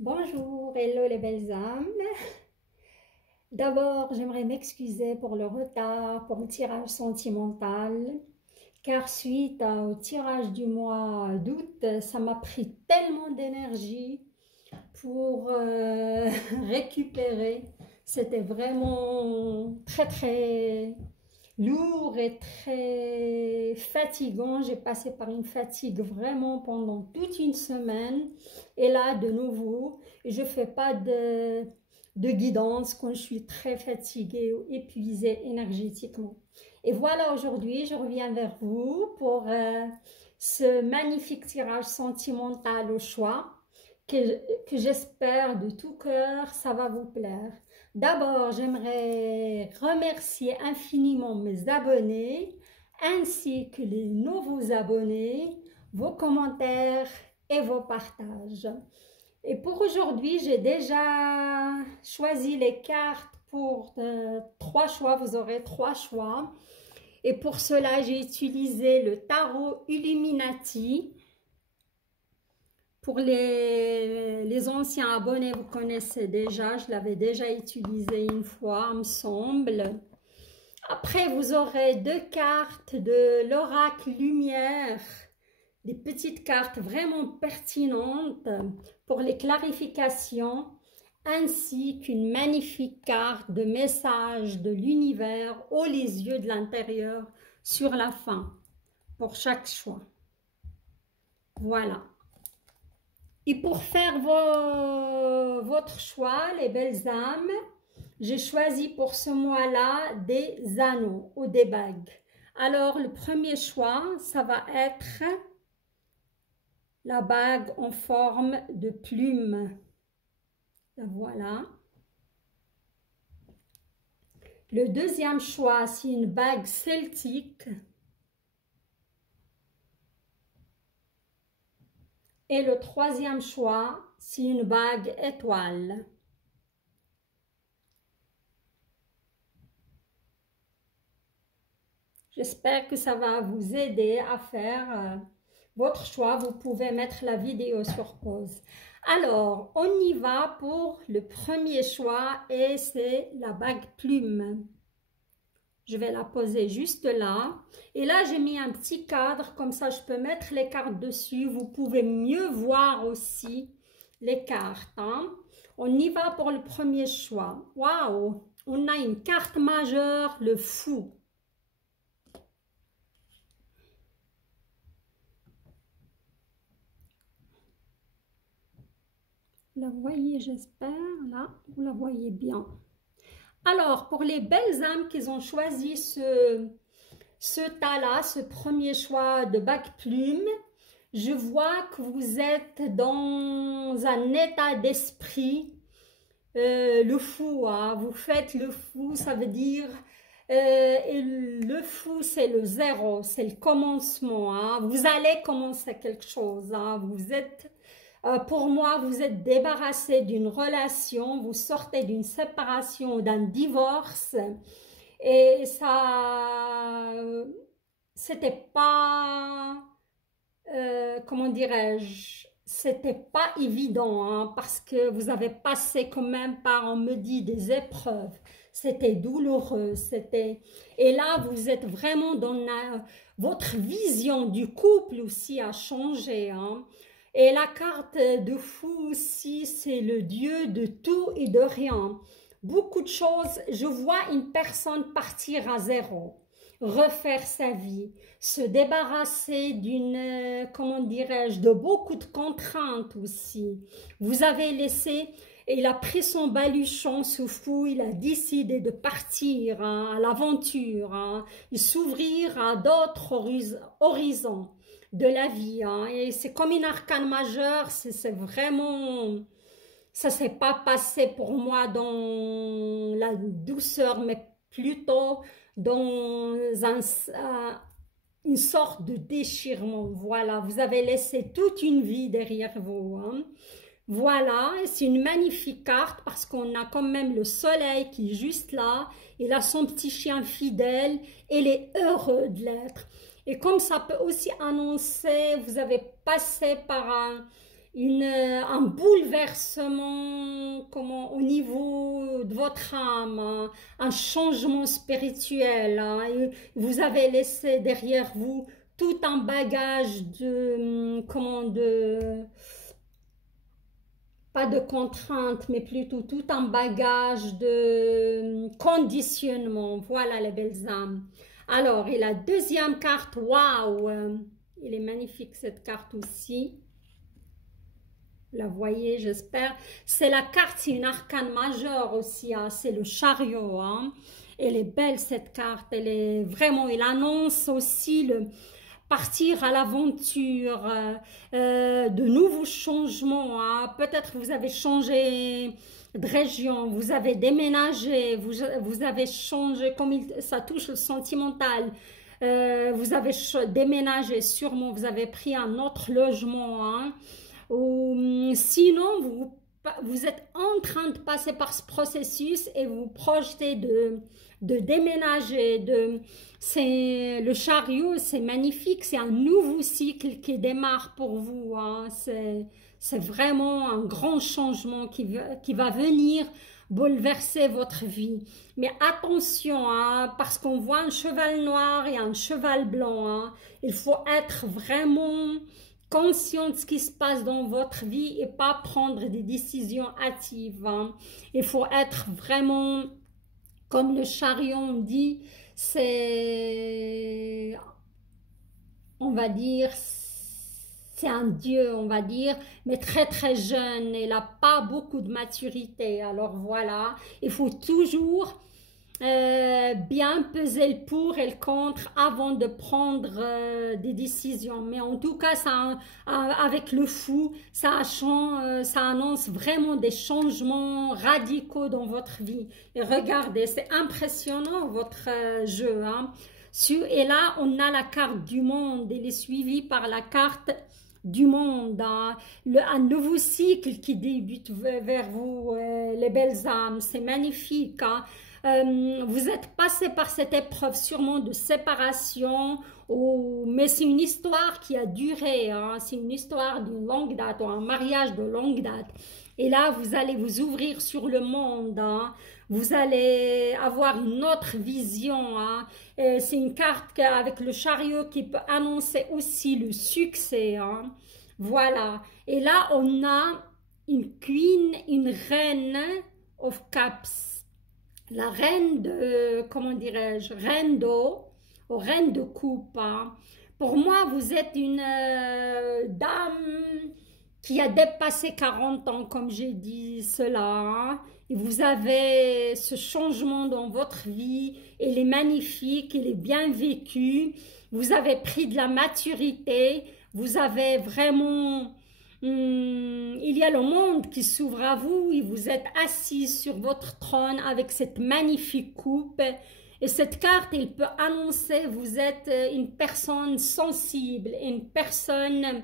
Bonjour, hello les belles âmes. D'abord, j'aimerais m'excuser pour le retard, pour le tirage sentimental, car suite au tirage du mois d'août, ça m'a pris tellement d'énergie pour récupérer. C'était vraiment très lourd et très fatigant. J'ai passé par une fatigue vraiment pendant toute une semaine. Et là, de nouveau, je ne fais pas de guidance quand je suis très fatiguée ou épuisée énergétiquement. Et voilà, aujourd'hui, je reviens vers vous pour ce magnifique tirage sentimental au choix que j'espère de tout cœur, ça va vous plaire. D'abord, j'aimerais remercier infiniment mes abonnés ainsi que les nouveaux abonnés, vos commentaires et vos partages. Et pour aujourd'hui, j'ai déjà choisi les cartes pour 3 choix. Vous aurez 3 choix. Et pour cela, j'ai utilisé le tarot Illuminati. Pour les anciens abonnés, vous connaissez déjà, je l'avais déjà utilisé une fois, il me semble. Après, vous aurez 2 cartes de l'oracle lumière, des petites cartes vraiment pertinentes pour les clarifications, ainsi qu'une magnifique carte de message de l'univers aux les yeux de l'intérieur sur la fin, pour chaque choix. Voilà. Et pour faire votre choix, les belles âmes, j'ai choisi pour ce mois-là des anneaux ou des bagues. Alors, le premier choix, ça va être la bague en forme de plume. La voilà. Le deuxième choix, c'est une bague celtique. Et le troisième choix, c'est une bague étoile. J'espère que ça va vous aider à faire votre choix. Vous pouvez mettre la vidéo sur pause. Alors, on y va pour le premier choix et c'est la bague plume. Je vais la poser juste là. Et là, j'ai mis un petit cadre, comme ça je peux mettre les cartes dessus. Vous pouvez mieux voir aussi les cartes. Hein. On y va pour le premier choix. Waouh! On a une carte majeure, le fou. Vous la voyez, j'espère, là, vous la voyez bien. Alors, pour les belles âmes qui ont choisi ce tas-là, ce premier choix de bague plume, je vois que vous êtes dans un état d'esprit, le fou, hein, vous faites le fou, ça veut dire, et le fou c'est le zéro, c'est le commencement, hein, vous allez commencer quelque chose, hein, vous êtes... pour moi, vous êtes débarrassé d'une relation, vous sortez d'une séparation, d'un divorce, et ça, c'était pas, comment dirais-je, c'était pas évident, hein, parce que vous avez passé quand même par, on me dit, des épreuves. C'était douloureux, c'était... Et là, vous êtes vraiment dans votre vision du couple aussi a changé, hein. Et la carte de fou aussi, c'est le dieu de tout et de rien. Beaucoup de choses, je vois une personne partir à zéro, refaire sa vie, se débarrasser d'une, comment dirais-je, de beaucoup de contraintes aussi. Vous avez laissé, il a pris son baluchon, ce fou, il a décidé de partir hein, à l'aventure, hein, et s'ouvrir à d'autres horizons de la vie. Hein. Et c'est comme une arcane majeure, c'est vraiment... Ça ne s'est pas passé pour moi dans la douceur, mais plutôt dans une sorte de déchirement. Voilà, vous avez laissé toute une vie derrière vous. Hein. Voilà, c'est une magnifique carte parce qu'on a quand même le soleil qui est juste là. Il a son petit chien fidèle et il est heureux de l'être. Et comme ça peut aussi annoncer, vous avez passé par un bouleversement au niveau de votre âme, hein, un changement spirituel. Hein, et vous avez laissé derrière vous tout un bagage pas de contraintes, mais plutôt tout un bagage de conditionnement. Voilà les belles âmes. Alors, et la deuxième carte, waouh, il est magnifique cette carte aussi. Vous la voyez, j'espère. C'est la carte, c'est une arcane majeure aussi, hein, c'est le chariot. Hein. Elle est belle cette carte, elle est vraiment, elle annonce aussi le partir à l'aventure, de nouveaux changements. Hein. Peut-être vous avez changé de région, vous avez déménagé, vous avez changé, ça touche le sentimental. Vous avez déménagé sûrement, vous avez pris un autre logement. Hein. Ou sinon, vous êtes en train de passer par ce processus et vous projetez de déménager. Le chariot, c'est magnifique, c'est un nouveau cycle qui démarre pour vous. Hein. C'est vraiment un grand changement qui va venir bouleverser votre vie. Mais attention, hein, parce qu'on voit un cheval noir et un cheval blanc. Hein. Il faut être vraiment conscient de ce qui se passe dans votre vie et pas prendre des décisions hâtives. Hein. Il faut être vraiment, comme le chariot dit, c'est, on va dire, c'est un dieu, on va dire, mais très très jeune. Il n'a pas beaucoup de maturité. Alors voilà, il faut toujours bien peser le pour et le contre avant de prendre des décisions. Mais en tout cas, avec le fou, ça annonce vraiment des changements radicaux dans votre vie. Et regardez, c'est impressionnant votre jeu. Hein. Et là, on a la carte du monde. Elle est suivie par la carte du monde. Hein. Un nouveau cycle qui débute vers vous, les belles âmes. C'est magnifique. Hein. Vous êtes passé par cette épreuve sûrement de séparation, mais c'est une histoire qui a duré, hein, c'est une histoire de longue date, ou un mariage de longue date. Et là, vous allez vous ouvrir sur le monde, hein, vous allez avoir une autre vision. Hein, c'est une carte avec le chariot qui peut annoncer aussi le succès. Hein, voilà. Et là, on a une queen, une reine of cups. La reine de, comment dirais-je, reine d'eau, ou reine de coupe. Hein. Pour moi, vous êtes une dame qui a dépassé 40 ans, comme j'ai dit cela. Hein. Et vous avez ce changement dans votre vie. Il est magnifique, il est bien vécu. Vous avez pris de la maturité. Vous avez vraiment... il y a le monde qui s'ouvre à vous et vous êtes assis sur votre trône avec cette magnifique coupe. Et cette carte, elle peut annoncer vous êtes une personne sensible, une personne,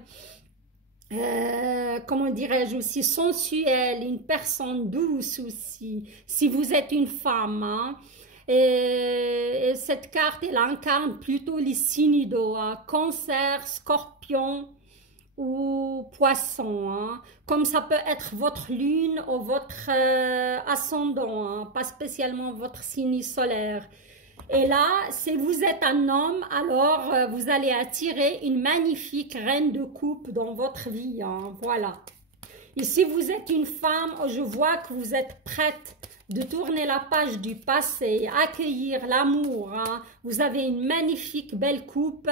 comment dirais-je aussi, sensuelle, une personne douce aussi, si vous êtes une femme. Hein. Et cette carte, elle incarne plutôt les signes d'eau, hein, Cancer, Scorpion, ou poisson, hein. Comme ça peut être votre lune ou votre ascendant, hein, pas spécialement votre signe solaire. Et là, si vous êtes un homme, alors vous allez attirer une magnifique reine de coupe dans votre vie, hein, voilà. Et si vous êtes une femme, je vois que vous êtes prête de tourner la page du passé, accueillir l'amour, hein. Vous avez une magnifique belle coupe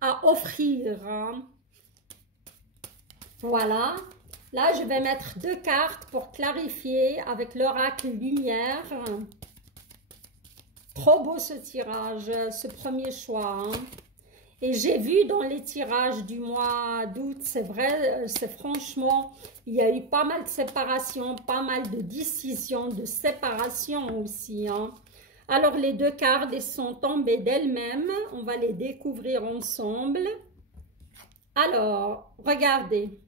à offrir, hein. Voilà, là je vais mettre 2 cartes pour clarifier avec l'oracle lumière. Trop beau ce tirage, ce premier choix. Hein. Et j'ai vu dans les tirages du mois d'août, c'est vrai, c'est franchement, il y a eu pas mal de séparations, pas mal de décisions de séparation aussi. Hein. Alors les 2 cartes, elles sont tombées d'elles-mêmes, on va les découvrir ensemble. Alors, regardez.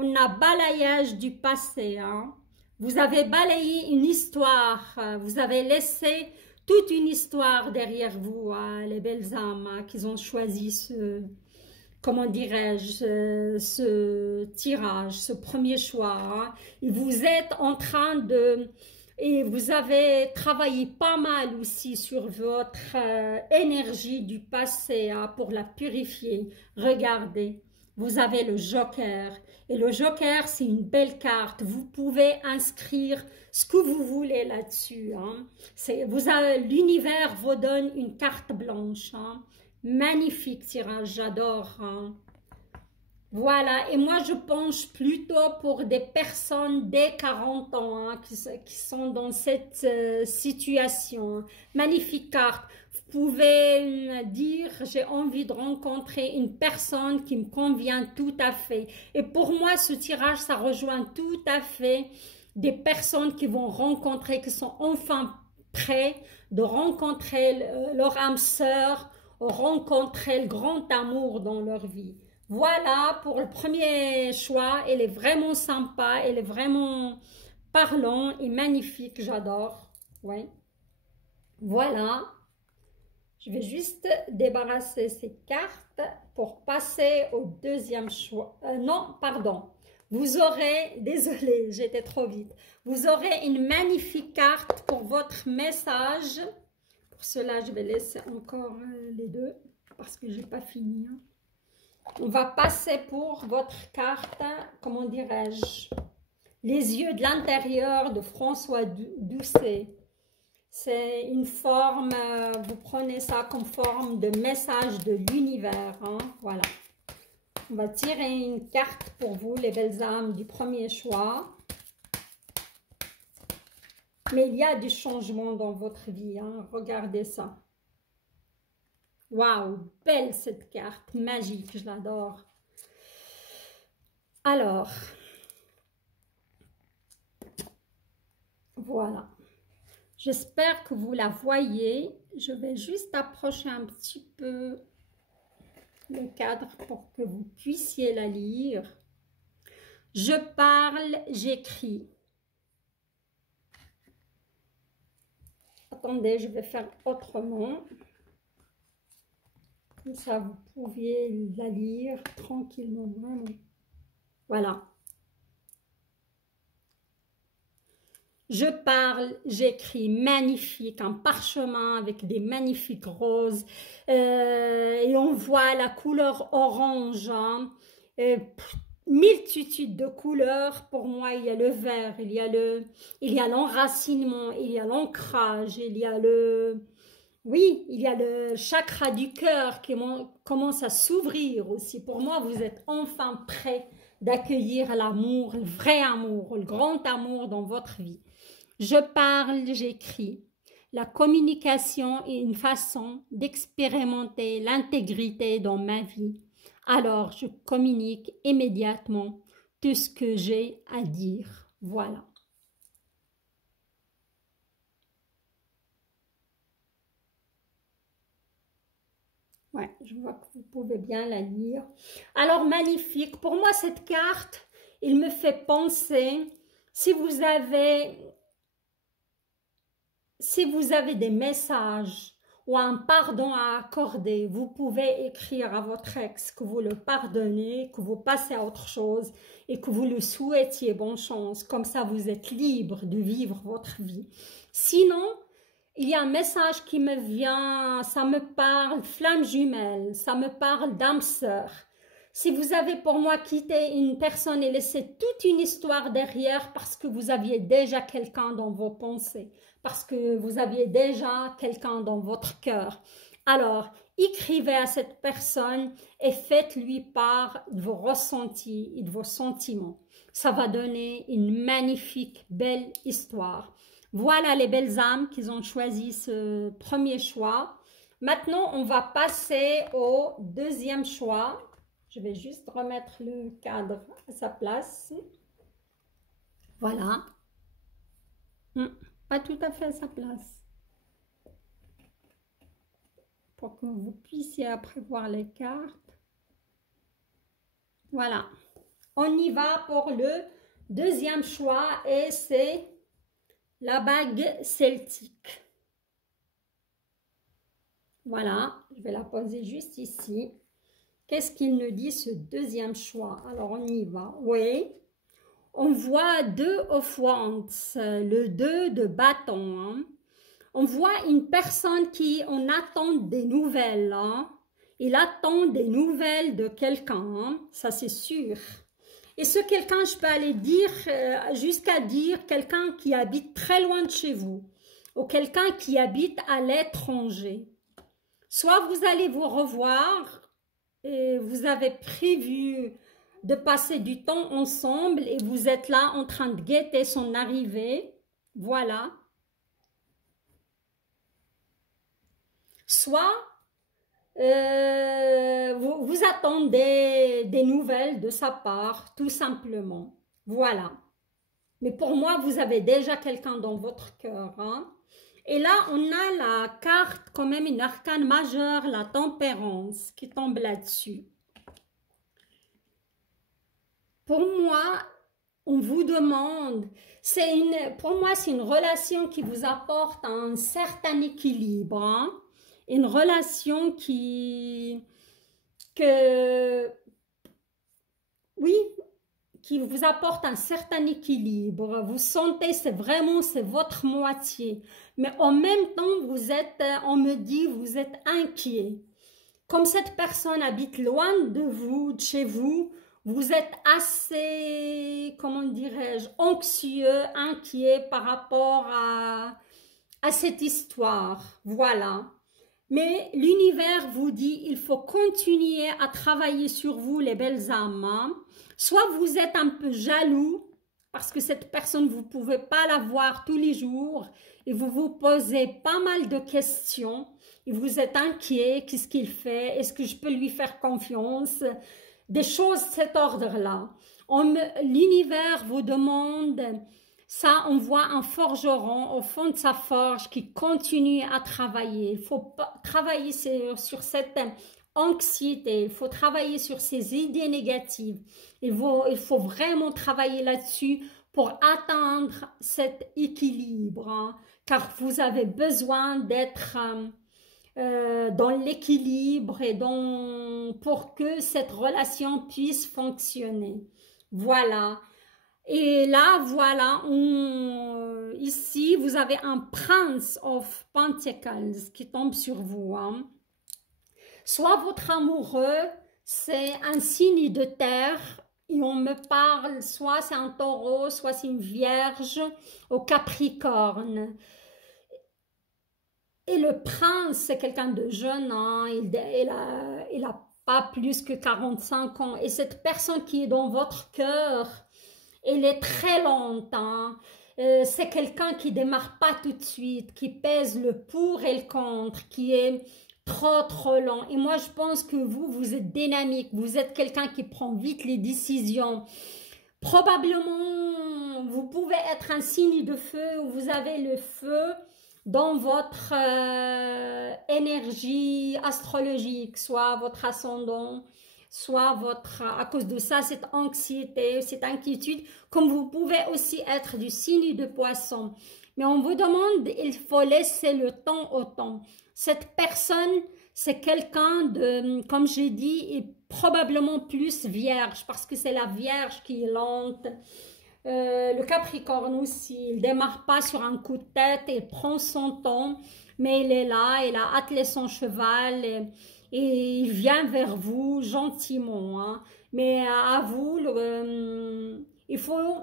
On a balayage du passé. Hein. Vous avez balayé une histoire. Vous avez laissé toute une histoire derrière vous, hein, les belles âmes hein, qui ont choisi comment dirais-je, ce tirage, ce premier choix. Hein. Et vous êtes en train de... Et vous avez travaillé pas mal aussi sur votre énergie du passé hein, pour la purifier. Regardez, vous avez le joker. Et le joker, c'est une belle carte. Vous pouvez inscrire ce que vous voulez là-dessus. Hein. L'univers vous donne une carte blanche. Hein. Magnifique tirage, j'adore. Hein. Voilà, et moi je penche plutôt pour des personnes dès 40 ans hein, qui sont dans cette situation. Magnifique carte. Vous pouvez dire, j'ai envie de rencontrer une personne qui me convient tout à fait. Et pour moi, ce tirage, ça rejoint tout à fait des personnes qui vont rencontrer, qui sont enfin prêts de rencontrer leur âme sœur, rencontrer le grand amour dans leur vie. Voilà pour le premier choix, elle est vraiment sympa, elle est vraiment parlant et magnifique, j'adore. Ouais. Voilà, je vais juste débarrasser ces cartes pour passer au deuxième choix. Non, pardon, vous aurez, désolé, j'étais trop vite, vous aurez une magnifique carte pour votre message. Pour cela, je vais laisser encore les deux parce que j'ai pas fini. Hein. On va passer pour votre carte, comment dirais-je, les yeux de l'intérieur de François Doucet. C'est une forme, vous prenez ça comme forme de message de l'univers. Hein, voilà. On va tirer une carte pour vous, les belles âmes du premier choix. Mais il y a du changement dans votre vie. Hein, regardez ça. Waouh, belle cette carte, magique, je l'adore. Alors, voilà. J'espère que vous la voyez. Je vais juste approcher un petit peu le cadre pour que vous puissiez la lire. Je parle, j'écris. Attendez, je vais faire autrement. Comme ça, vous pouviez la lire tranquillement. Vraiment. Voilà. Je parle, j'écris, magnifique, un parchemin avec des magnifiques roses. Et on voit la couleur orange. Hein, multitude de couleurs. Pour moi, il y a le vert, il y a l'enracinement, il y a l'ancrage, il y a le... Oui, il y a le chakra du cœur qui commence à s'ouvrir aussi. Pour moi, vous êtes enfin prêts d'accueillir l'amour, le vrai amour, le grand amour dans votre vie. Je parle, j'écris. La communication est une façon d'expérimenter l'intégrité dans ma vie. Alors, je communique immédiatement tout ce que j'ai à dire. Voilà. Ouais, je vois que vous pouvez bien la lire. Alors, magnifique. Pour moi, cette carte, il me fait penser, si vous avez des messages ou un pardon à accorder, vous pouvez écrire à votre ex que vous le pardonnez, que vous passez à autre chose et que vous lui souhaitiez bonne chance. Comme ça, vous êtes libre de vivre votre vie. Sinon, il y a un message qui me vient, ça me parle flamme jumelle, ça me parle d'âme sœur. Si vous avez pour moi quitté une personne et laissé toute une histoire derrière parce que vous aviez déjà quelqu'un dans vos pensées, parce que vous aviez déjà quelqu'un dans votre cœur, alors écrivez à cette personne et faites-lui part de vos ressentis et de vos sentiments. Ça va donner une magnifique, belle histoire. Voilà les belles âmes qui ont choisi ce premier choix. Maintenant, on va passer au deuxième choix. Je vais juste remettre le cadre à sa place. Voilà. Pas tout à fait à sa place. Pour que vous puissiez après voir les cartes. Voilà. On y va pour le deuxième choix et c'est la bague celtique. Voilà, je vais la poser juste ici. Qu'est-ce qu'il nous dit ce deuxième choix? Alors, on y va. Oui. On voit 2 of Wands, le 2 de bâton. Hein. On voit une personne qui en attend des nouvelles. Hein. Il attend des nouvelles de quelqu'un, hein. Ça c'est sûr. Et ce quelqu'un, je peux aller dire, jusqu'à dire quelqu'un qui habite très loin de chez vous ou quelqu'un qui habite à l'étranger. Soit vous allez vous revoir et vous avez prévu de passer du temps ensemble et vous êtes là en train de guetter son arrivée. Voilà. Soit vous attendez des nouvelles de sa part, tout simplement. Voilà. Mais pour moi, vous avez déjà quelqu'un dans votre cœur. Hein? Et là, on a la carte, quand même une arcane majeure, la tempérance, qui tombe là-dessus. Pour moi, on vous demande, pour moi, c'est une relation qui vous apporte un certain équilibre. Hein? Une relation qui vous apporte un certain équilibre. Vous sentez, c'est votre moitié. Mais en même temps, on me dit, vous êtes inquiet. Comme cette personne habite loin de vous, de chez vous, vous êtes assez, comment dirais-je, anxieux, inquiet par rapport à cette histoire. Voilà. Mais l'univers vous dit, il faut continuer à travailler sur vous, les belles âmes. Hein. Soit vous êtes un peu jaloux, parce que cette personne, vous ne pouvez pas la voir tous les jours, et vous vous posez pas mal de questions, et vous êtes inquiet, qu'est-ce qu'il fait, est-ce que je peux lui faire confiance, des choses de cet ordre-là. L'univers vous demande... Ça, on voit un forgeron au fond de sa forge qui continue à travailler. Il faut travailler sur cette anxiété, il faut travailler sur ces idées négatives. Il faut vraiment travailler là-dessus pour atteindre cet équilibre. Hein, car vous avez besoin d'être dans l'équilibre et pour que cette relation puisse fonctionner. Voilà. Et là, voilà, ici, vous avez un Prince of Pentacles qui tombe sur vous. Hein. Soit votre amoureux, c'est un signe de terre, et on me parle, soit c'est un taureau, soit c'est une vierge au Capricorne. Et le prince, c'est quelqu'un de jeune, hein, il a pas plus que 45 ans. Et cette personne qui est dans votre cœur, elle est très lente, hein. C'est quelqu'un qui démarre pas tout de suite, qui pèse le pour et le contre, qui est trop lent. Et moi, je pense que vous êtes dynamique, vous êtes quelqu'un qui prend vite les décisions. Probablement, vous pouvez être un signe de feu, où vous avez le feu dans votre énergie astrologique, soit votre ascendant, soit à cause de ça, cette anxiété, cette inquiétude, comme vous pouvez aussi être du signe de poisson. Mais on vous demande, il faut laisser le temps au temps. Cette personne, c'est quelqu'un de, comme j'ai dit, est probablement plus vierge, parce que c'est la vierge qui est lente. Le Capricorne aussi, il ne démarre pas sur un coup de tête, il prend son temps, mais il est là, il a attelé son cheval, et il vient vers vous gentiment, hein. Mais à vous, il faut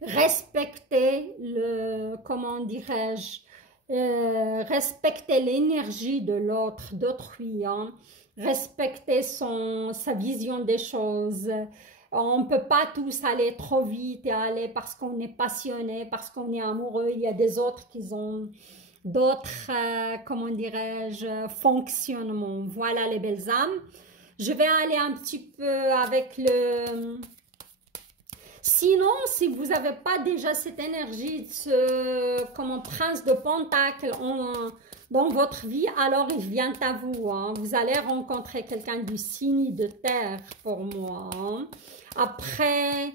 respecter comment dirais-je, respecter l'énergie de l'autre, d'autrui, hein. Respecter sa vision des choses. On ne peut pas tous aller trop vite et aller parce qu'on est passionné, parce qu'on est amoureux. Il y a des autres qui ont d'autres, comment dirais-je, fonctionnements. Voilà les belles âmes. Je vais aller un petit peu avec le... Sinon, si vous n'avez pas déjà cette énergie de ce prince de Pentacle dans votre vie, alors il vient à vous. Hein. Vous allez rencontrer quelqu'un du signe de terre pour moi. Hein. Après,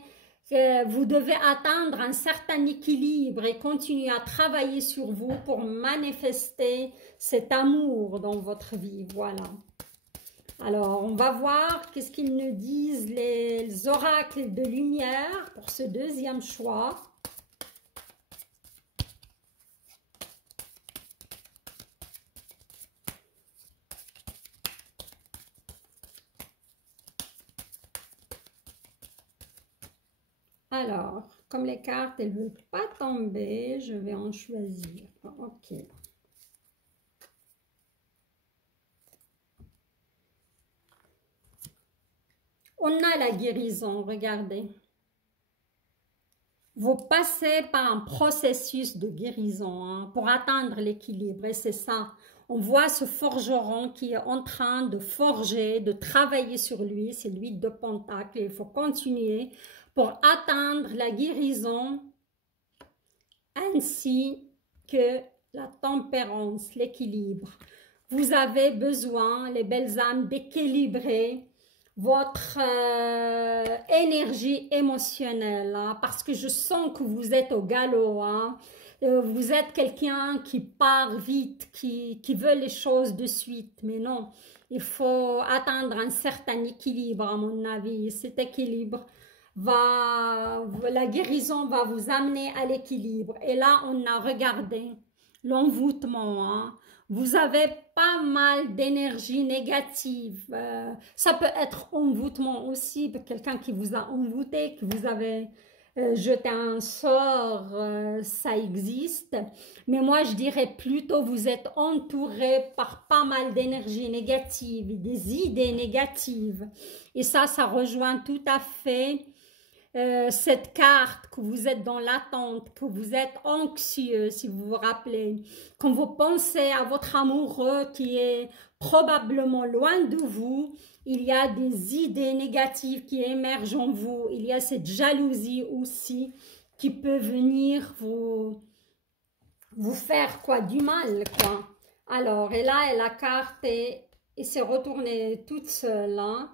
vous devez atteindre un certain équilibre et continuer à travailler sur vous pour manifester cet amour dans votre vie. Voilà. Alors, on va voir qu'est-ce qu'ils nous disent les oracles de lumière pour ce deuxième choix. Alors, comme les cartes, elles ne veulent pas tomber, je vais en choisir. Ok. On a la guérison, regardez. Vous passez par un processus de guérison hein, pour atteindre l'équilibre. Et c'est ça. On voit ce forgeron qui est en train de forger, de travailler sur lui. C'est l'huile de Pentacle. Il faut continuer pour atteindre la guérison ainsi que la tempérance, l'équilibre. Vous avez besoin, les belles âmes, d'équilibrer votre énergie émotionnelle, hein, parce que je sens que vous êtes au galop, hein. Vous êtes quelqu'un qui part vite, qui veut les choses de suite, mais non, il faut atteindre un certain équilibre à mon avis. Cet équilibre la guérison va vous amener à l'équilibre. Et là, on a regardé l'envoûtement, hein. Vous avez pas mal d'énergie négative. Ça peut être envoûtement aussi, quelqu'un qui vous a envoûté, que vous avez jeté un sort, ça existe. Mais moi, je dirais plutôt vous êtes entouré par pas mal d'énergie négative, des idées négatives. Et ça rejoint tout à fait cette carte, que vous êtes dans l'attente, que vous êtes anxieux, si vous vous rappelez, quand vous pensez à votre amoureux qui est probablement loin de vous, il y a des idées négatives qui émergent en vous, il y a cette jalousie aussi qui peut venir vous faire quoi, du mal, quoi. Alors, et là, la carte s'est retournée toute seule, hein.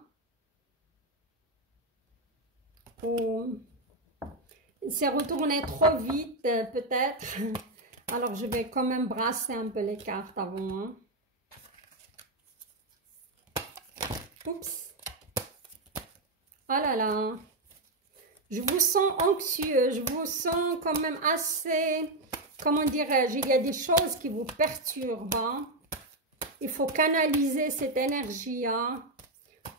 Il s'est retourné trop vite, peut-être. Alors, je vais quand même brasser un peu les cartes avant. Hein. Oups. Oh là là. Je vous sens anxieux. Je vous sens quand même assez... Comment dirais-je? Il y a des choses qui vous perturbent. Hein. Il faut canaliser cette énergie. Hein.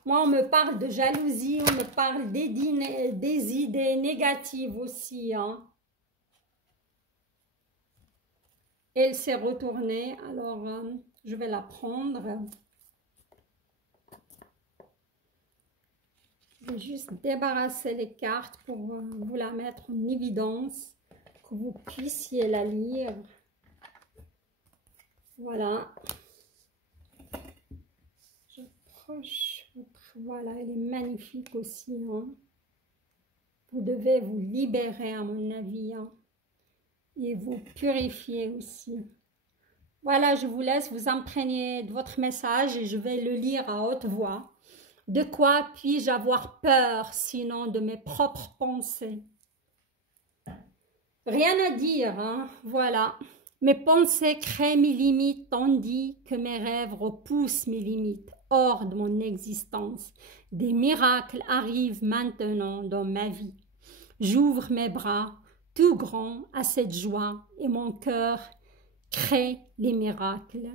Moi, on me parle de jalousie, on me parle des idées négatives aussi. Hein. Elle s'est retournée, alors je vais la prendre. Je vais juste débarrasser les cartes pour vous la mettre en évidence, que vous puissiez la lire. Voilà. J'approche. Voilà, elle est magnifique aussi. Hein. Vous devez vous libérer, à mon avis. Hein. Et vous purifier aussi. Voilà, je vous laisse vous imprégner de votre message et je vais le lire à haute voix. De quoi puis-je avoir peur, sinon de mes propres pensées? Rien à dire, hein. Voilà. Mes pensées créent mes limites, tandis que mes rêves repoussent mes limites, hors de mon existence. Des miracles arrivent maintenant dans ma vie. J'ouvre mes bras, tout grands, à cette joie, et mon cœur crée les miracles.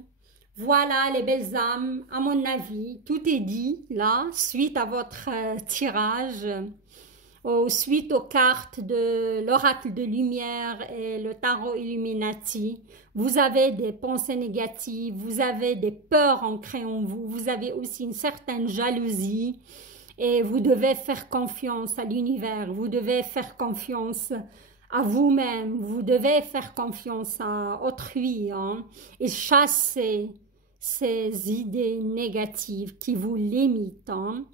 Voilà les belles âmes, à mon avis, tout est dit là, suite à votre tirage. Suite aux cartes de l'oracle de lumière et le tarot Illuminati, vous avez des pensées négatives, vous avez des peurs ancrées en vous, vous avez aussi une certaine jalousie et vous devez faire confiance à l'univers, vous devez faire confiance à vous-même, vous devez faire confiance à autrui hein, et chasser ces idées négatives qui vous limitent. Hein.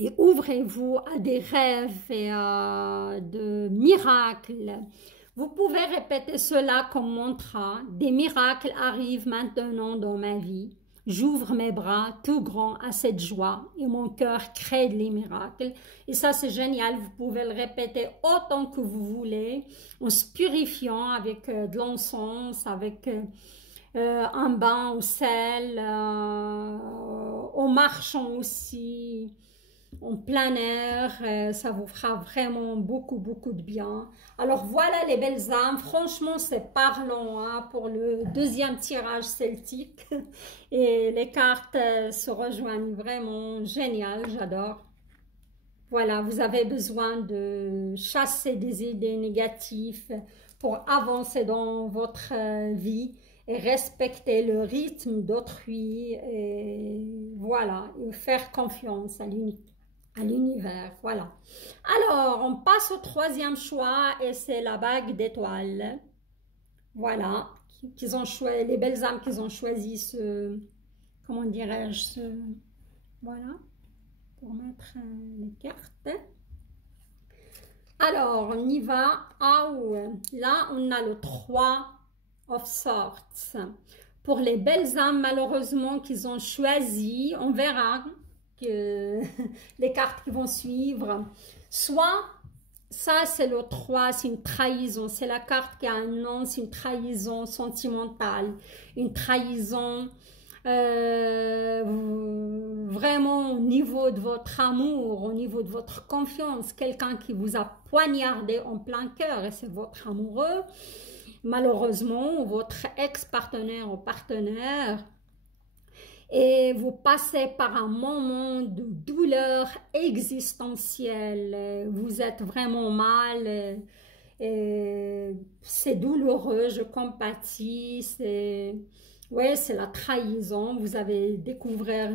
Et ouvrez-vous à des rêves et à de miracles. Vous pouvez répéter cela comme mantra. Des miracles arrivent maintenant dans ma vie. J'ouvre mes bras tout grands à cette joie et mon cœur crée les miracles. Et ça, c'est génial. Vous pouvez le répéter autant que vous voulez en se purifiant avec de l'encens, avec un bain au sel, en marchant aussi, en plein air, ça vous fera vraiment beaucoup de bien. Alors voilà les belles âmes, franchement c'est parlant hein, pour le deuxième tirage celtique et les cartes se rejoignent vraiment, génial, j'adore. Voilà, vous avez besoin de chasser des idées négatives pour avancer dans votre vie et respecter le rythme d'autrui et voilà, et faire confiance à l'univers, voilà. Alors, on passe au troisième choix et c'est la bague d'étoiles. Voilà, qu'ils ont choisi, les belles âmes qu'ils ont choisi ce, comment dirais-je, voilà, pour mettre les cartes. Alors, on y va. Ah ouais, là, on a le 3 of Swords. Pour les belles âmes, malheureusement, qu'ils ont choisi, on verra que les cartes qui vont suivre. Soit, ça c'est le 3, c'est une trahison. C'est la carte qui a un nom, c'est une trahison sentimentale. Une trahison vraiment au niveau de votre amour, au niveau de votre confiance. Quelqu'un qui vous a poignardé en plein cœur et c'est votre amoureux. Malheureusement, votre ex-partenaire ou partenaire. Et vous passez par un moment de douleur existentielle, vous êtes vraiment mal, c'est douloureux, je compatis, c'est la trahison, vous avez découvert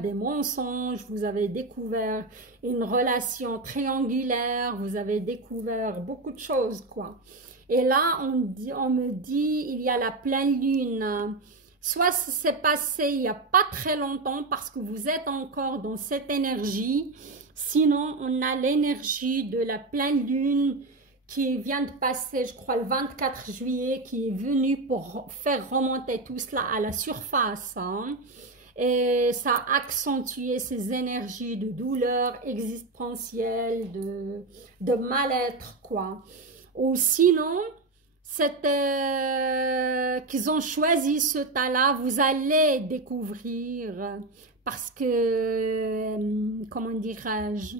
des mensonges, vous avez découvert une relation triangulaire, vous avez découvert beaucoup de choses, quoi. Et là, on me dit, il y a la pleine lune. Soit ça s'est passé il n'y a pas très longtemps parce que vous êtes encore dans cette énergie. Sinon, on a l'énergie de la pleine lune qui vient de passer, je crois, le 24 juillet, qui est venue pour faire remonter tout cela à la surface. Hein. Et ça a accentué ces énergies de douleur existentielle, de mal-être, quoi. Ou sinon, qu'ils ont choisi ce tas-là, vous allez découvrir parce que, comment dirais-je,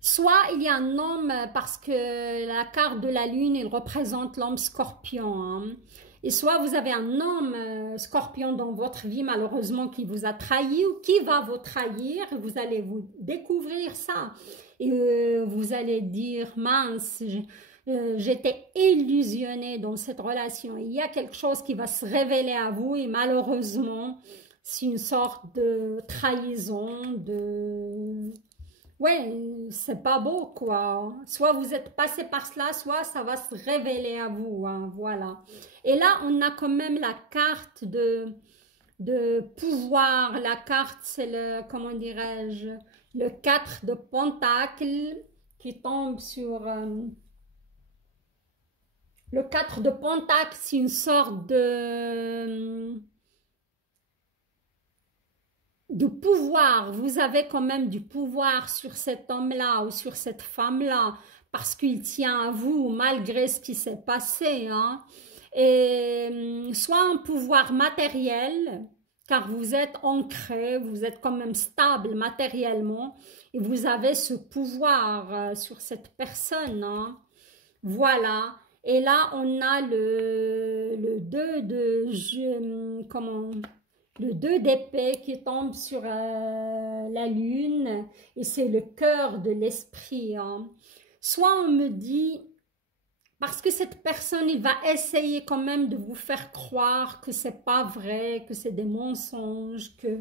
soit il y a un homme parce que la carte de la lune, il représente l'homme scorpion, hein, et soit vous avez un homme scorpion dans votre vie malheureusement qui vous a trahi ou qui va vous trahir, vous allez vous découvrir ça et vous allez dire mince, j'étais illusionnée dans cette relation. Il y a quelque chose qui va se révéler à vous et malheureusement, c'est une sorte de trahison, ouais, c'est pas beau, quoi. Soit vous êtes passé par cela, soit ça va se révéler à vous, hein, voilà. Et là, on a quand même la carte de pouvoir. La carte, c'est le, comment dirais-je, le 4 de Pentacles qui tombe sur... le 4 de Pentacles, c'est une sorte de pouvoir. Vous avez quand même du pouvoir sur cet homme-là ou sur cette femme-là parce qu'il tient à vous malgré ce qui s'est passé. Hein. Et soit un pouvoir matériel, car vous êtes ancré, vous êtes quand même stable matériellement et vous avez ce pouvoir sur cette personne. Hein. Voilà. Et là, on a le 2 de... comment... Le 2 d'épée qui tombe sur la lune et c'est le cœur de l'esprit. Hein. Soit on me dit, parce que cette personne, il va essayer quand même de vous faire croire que c'est pas vrai, que c'est des mensonges, que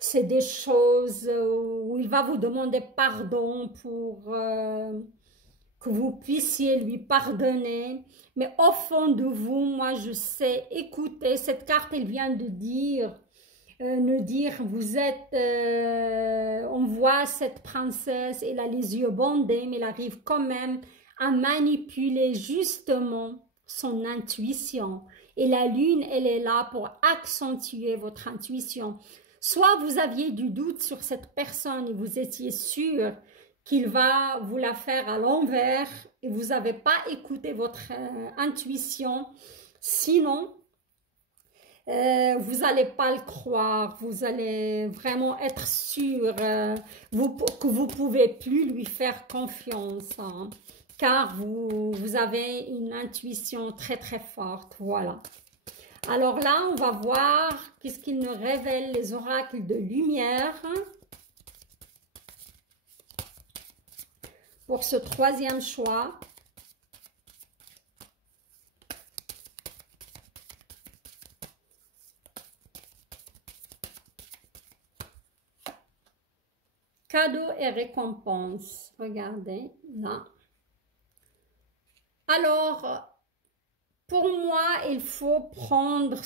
c'est des choses où il va vous demander pardon pour... que vous puissiez lui pardonner. Mais au fond de vous, moi je sais, écoutez, cette carte, elle vient de dire, nous dire, vous êtes, on voit cette princesse, elle a les yeux bandés, mais elle arrive quand même à manipuler justement son intuition. Et la lune, elle est là pour accentuer votre intuition. Soit vous aviez du doute sur cette personne et vous étiez sûr qu'il va vous la faire à l'envers et vous n'avez pas écouté votre intuition, Sinon, vous n'allez pas le croire, vous allez vraiment être sûr que vous ne pouvez plus lui faire confiance, hein, car vous avez une intuition très très forte, voilà. Alors là, on va voir qu'est-ce qu'ils nous révèlent les oracles de lumière pour ce troisième choix. Cadeaux et récompenses. Regardez, là. Alors, pour moi, il faut prendre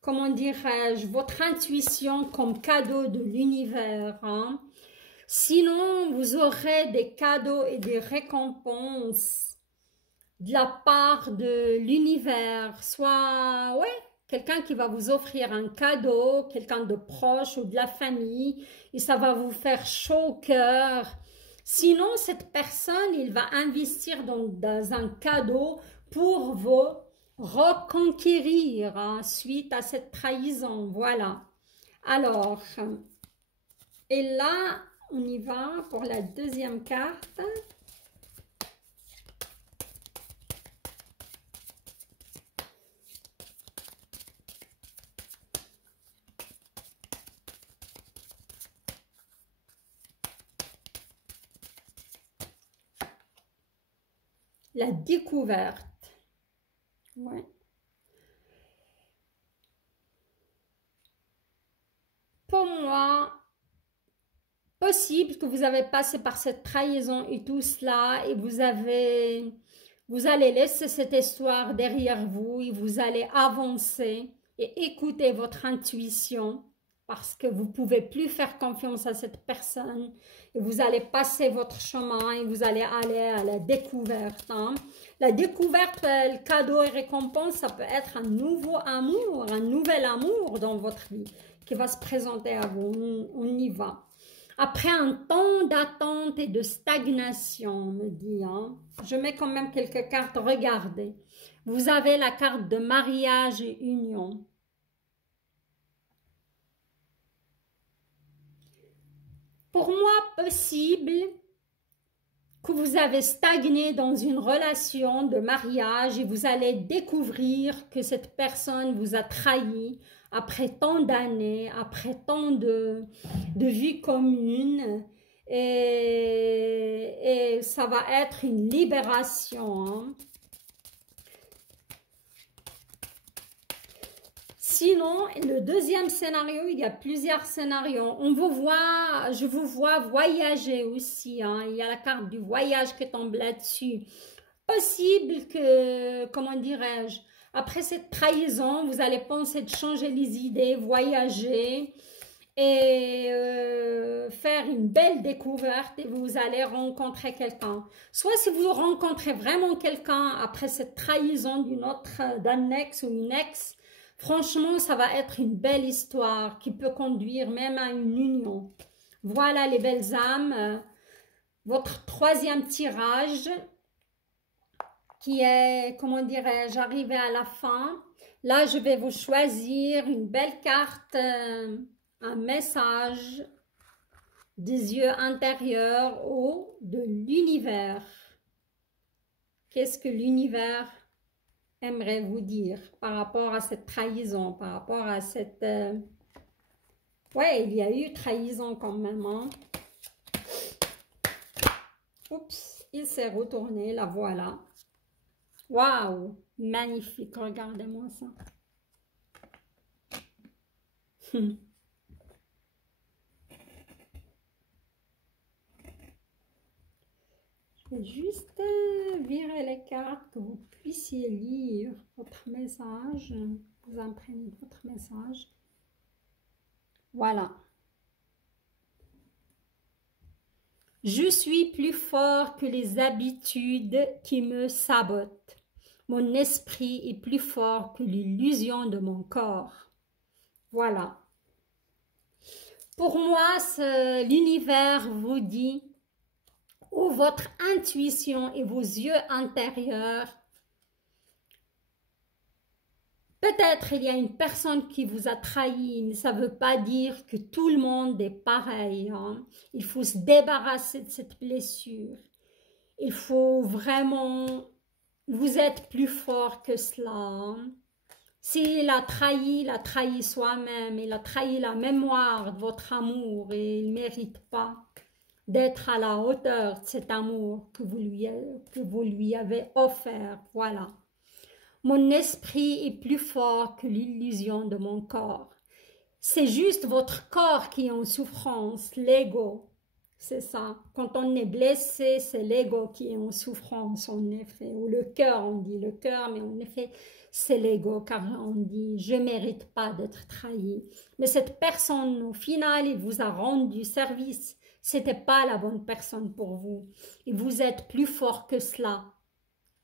comment dirais-je, votre intuition comme cadeau de l'univers, hein. Sinon, vous aurez des cadeaux et des récompenses de la part de l'univers, soit, ouais, quelqu'un qui va vous offrir un cadeau, quelqu'un de proche ou de la famille, et ça va vous faire chaud au cœur. Sinon, cette personne, il va investir dans un cadeau pour vous reconquérir, hein, suite à cette trahison, voilà. Alors, et là, on y va pour la deuxième carte. La découverte. Ouais. Pour moi, possible que vous avez passé par cette trahison et tout cela et vous allez laisser cette histoire derrière vous et vous allez avancer et écouter votre intuition parce que vous ne pouvez plus faire confiance à cette personne et vous allez passer votre chemin et vous allez aller à la découverte, hein. La découverte, le cadeau et récompense, ça peut être un nouveau amour, un nouvel amour dans votre vie qui va se présenter à vous. On y va. Après un temps d'attente et de stagnation, on me dit, hein, je mets quand même quelques cartes, regardez. Vous avez la carte de mariage et union. Pour moi, possible que vous avez stagné dans une relation de mariage et vous allez découvrir que cette personne vous a trahi après tant d'années, après tant de vie commune et ça va être une libération, hein. Sinon, le deuxième scénario, il y a plusieurs scénarios. Je vous vois voyager aussi, hein. Il y a la carte du voyage qui tombe là-dessus. Possible que, comment dirais-je, après cette trahison, vous allez penser de changer les idées, voyager et faire une belle découverte et vous allez rencontrer quelqu'un. Soit si vous rencontrez vraiment quelqu'un après cette trahison d'un ex ou une ex, franchement, ça va être une belle histoire qui peut conduire même à une union. Voilà les belles âmes, votre troisième tirage qui est, comment dirais-je, arrivé à la fin. Là, je vais vous choisir une belle carte, un message des yeux intérieurs ou de l'univers. Qu'est-ce que l'univers aimerait vous dire par rapport à cette trahison, par rapport à cette... Ouais, il y a eu trahison quand même, hein. Oups, il s'est retourné, la voilà. Waouh, magnifique, regardez-moi ça. Je vais juste virer les cartes que vous puissiez lire votre message, vous imprimez votre message. Voilà. Je suis plus fort que les habitudes qui me sabotent. Mon esprit est plus fort que l'illusion de mon corps. Voilà. Pour moi, l'univers vous dit, ou votre intuition et vos yeux intérieurs Peut-être il y a une personne qui vous a trahi, mais ça ne veut pas dire que tout le monde est pareil. Hein. Il faut se débarrasser de cette blessure. Il faut vraiment... Vous êtes plus fort que cela. Hein. S'il a trahi soi-même, il a trahi la mémoire de votre amour et il ne mérite pas d'être à la hauteur de cet amour que vous lui avez offert. Voilà. Mon esprit est plus fort que l'illusion de mon corps. C'est juste votre corps qui est en souffrance, l'ego. C'est ça. Quand on est blessé, c'est l'ego qui est en souffrance, en effet. Ou le cœur, on dit le cœur, mais en effet, c'est l'ego, car on dit « je ne mérite pas d'être trahi ». Mais cette personne, au final, il vous a rendu service. Ce n'était pas la bonne personne pour vous. Et vous êtes plus fort que cela.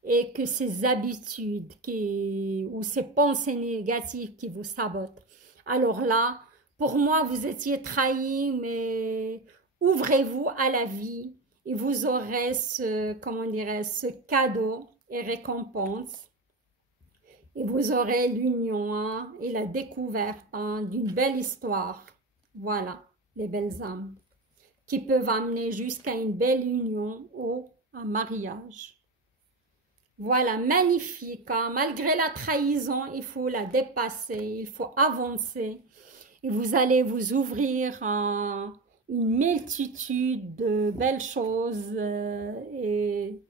Et que ces habitudes ou ces pensées négatives qui vous sabotent. Alors là, pour moi, vous étiez trahi, mais ouvrez-vous à la vie et vous aurez ce cadeau et récompense. Et vous aurez l'union hein, et la découverte hein, d'une belle histoire. Voilà, les belles âmes qui peuvent amener jusqu'à une belle union ou un mariage. Voilà, magnifique. Hein? Malgré la trahison, il faut la dépasser, il faut avancer. Et vous allez vous ouvrir à une multitude de belles choses et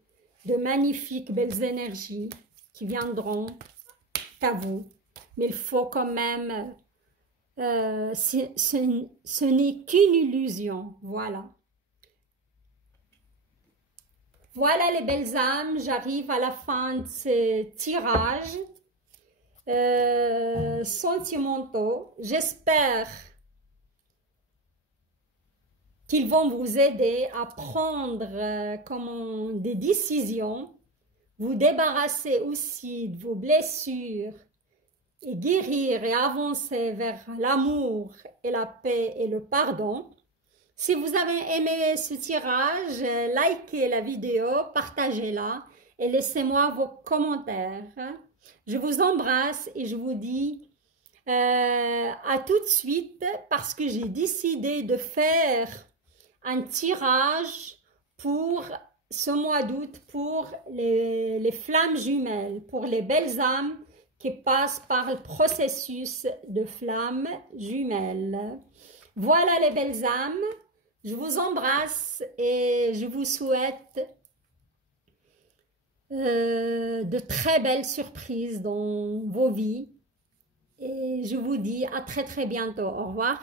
de magnifiques belles énergies qui viendront à vous. Mais il faut quand même, ce n'est qu'une illusion, voilà. Voilà les belles âmes, j'arrive à la fin de ce tirage sentimentaux. J'espère qu'ils vont vous aider à prendre des décisions, vous débarrasser aussi de vos blessures et guérir et avancer vers l'amour et la paix et le pardon. Si vous avez aimé ce tirage, likez la vidéo, partagez-la et laissez-moi vos commentaires. Je vous embrasse et je vous dis à tout de suite parce que j'ai décidé de faire un tirage pour ce mois d'août pour les flammes jumelles, pour les belles âmes qui passent par le processus de flammes jumelles. Voilà les belles âmes. Je vous embrasse et je vous souhaite de très belles surprises dans vos vies. Et je vous dis à très très bientôt. Au revoir.